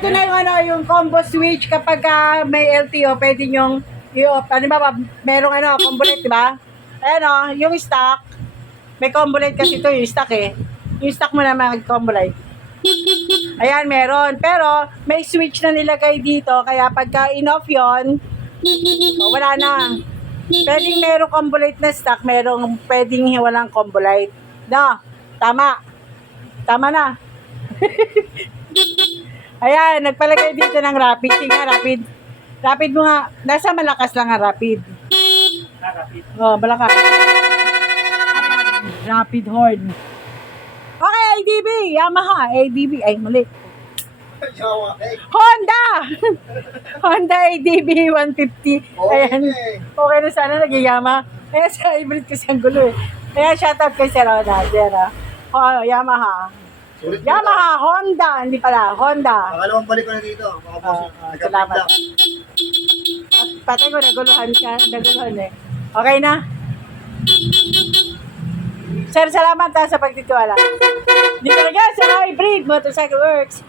ito na yung ano, yung combo switch kapag may LTO, pwede nyong i-off. Ano ba, merong ano, combo light, di ba? Ayan o, yung stock. May combo light kasi ito, yung stock eh. Yung stock mo naman, combo light. Ayan, meron. Pero, may switch na nilagay dito, kaya pagka in-off yun, wala na. Pwedeng merong combo light na stock, merong pwedeng walang combo light. No, tama. Tama na. Ayan, nagpalagay dito ng rapid. Sige nga, rapid. Rapid mo nga. Nasa malakas lang ang rapid. Rapid. Oh, malakas. Rapid horn. Okay, ADB. Yamaha. ADB. Ay, mali. Honda! Honda ADB 150. Ayan. Okay na sana naging Yamaha. Kaya sa hybrid kasi ang gulo eh. Kaya shoutout kay Sir Ronald. Oh, Yamaha. Yamaha, Honda. Hindi pala, Honda. Pangalawang balik ko na dito. Salamat. Patay ko, naguluhan ka. Naguluhan eh. Okay na? Sir, salamat sa pagtitiwala. Dito na sa Hybrid Motorcycle Works.